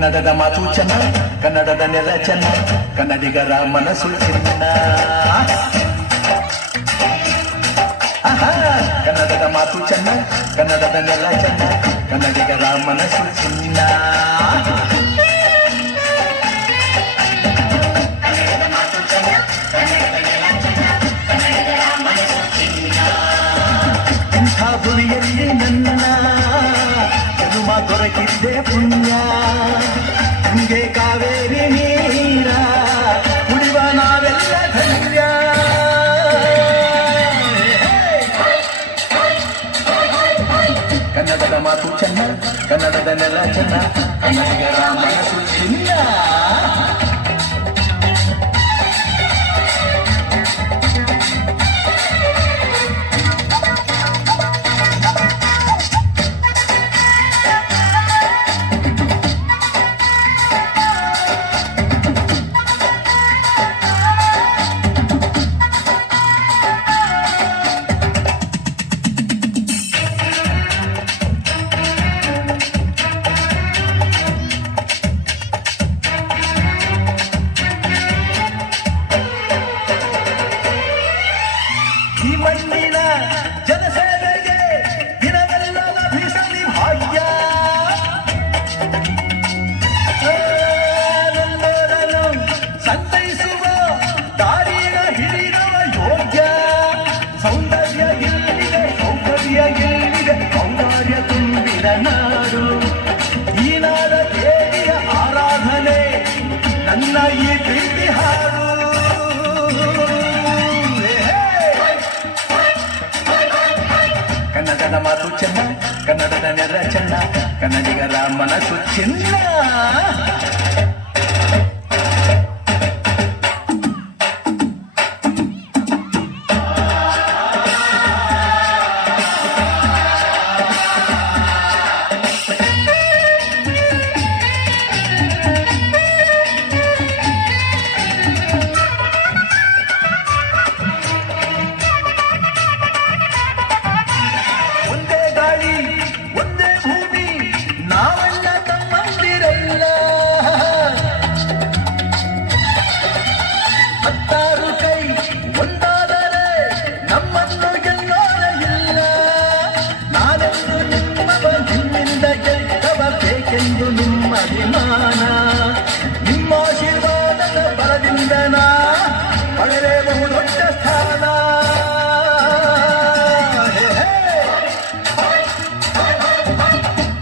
ಕನ್ನಡದ ಮಾತು ಚೆನ್ನ, ಕನ್ನಡದ ನೆಲ ಚೆನ್ನ, ಕನ್ನಡಿಗರ ಮನಸ್ಸು ಚಿನ್ನ. ಕನ್ನಡದ ಮಾತು ಚೆನ್ನ, ಕನ್ನಡದ ನೆಲ ಚೆನ್ನ, ಕನ್ನಡಿಗರ ಮನಸ್ಸು ಚಿನ್ನ. ಇಂಥ ಗುರಿಯಲ್ಲಿ ನನ್ನ ಜನುಮ ದೊರಕಿದ್ದೆ ಪುಣ್ಯ. ಹಂಗೆ ಕಾವೇರಿ ನೀರ ಕುಡಿವ ನಾವೆಲ್ಲ ಧನ್ಯ. ಕನ್ನಡದ ಮಾತು ಚೆನ್ನ, ಕನ್ನಡದ ನೆಲ ಚೆನ್ನ, ಕನ್ನಡಿಗರ ಮನಸ್ಸು ಚಿನ್ನ. ಈ ಮಣ್ಣಿನ ಜನಸೇವೆಗೆ ದಿನವೆಲ್ಲ ಭೀಷಣಿ ಭಾಗ್ಯ. ನನ್ನೋರನ್ನು ಸಂತೈಸುವ ದಾರಿಯ ಹಿಡಿಯುವ ಯೋಗ್ಯ. ಸೌಂದರ್ಯ ಎಲ್ಲಿದೆ, ಸೌಂದರ್ಯ ಎಲ್ಲಿದೆ, ಸೌಂದರ್ಯ ತುಂಬಿದ ನಾಡು. ಈ ನಾಡ ದೇವಿಯ ಆರಾಧನೆ ನನ್ನ ಈ ಪ್ರೀತಿ ಹಾಡು. ಕನ್ನಡದ ಮಾತು ಚೆನ್ನ, ಕನ್ನಡದ ನೆಲ ಚೆನ್ನ, ಕನ್ನಡಿಗರ ಮನಸ್ಸು ಚಿನ್ನ. ಒಂದೇ ಭೂಮಿ ನಾವೆಲ್ಲ ತಮ್ಮಂದಿರಲ್ಲ. 16 ಕೈ ಒಂದಾದರೆ ನಮ್ಮನ್ನು ಗೆಲ್ಲೋರ ಇಲ್ಲ. ನಾನೆಂದು ನಿಮ್ಮವ, ನಿಮ್ಮಿಂದ ಗೆದ್ದವ, ಬೇಕೆಂದು ನಿಮ್ಮ ಅಭಿಮಾನ. ನಿಮ್ಮ ಆಶೀರ್ವಾದದ ಬಲದಿಂದ ನಾ ಪಡೆಯಬಹುದು ದೊಡ್ಡ ಸ್ಥಾನ.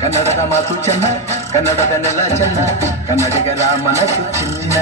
ಕನ್ನಡದ ಮಾತು ಚೆನ್ನ, ಕನ್ನಡದ ನೆಲ ಚೆನ್ನ, ಕನ್ನಡಿಗರ ಮನಸ್ಸು ಚಿನ್ನ.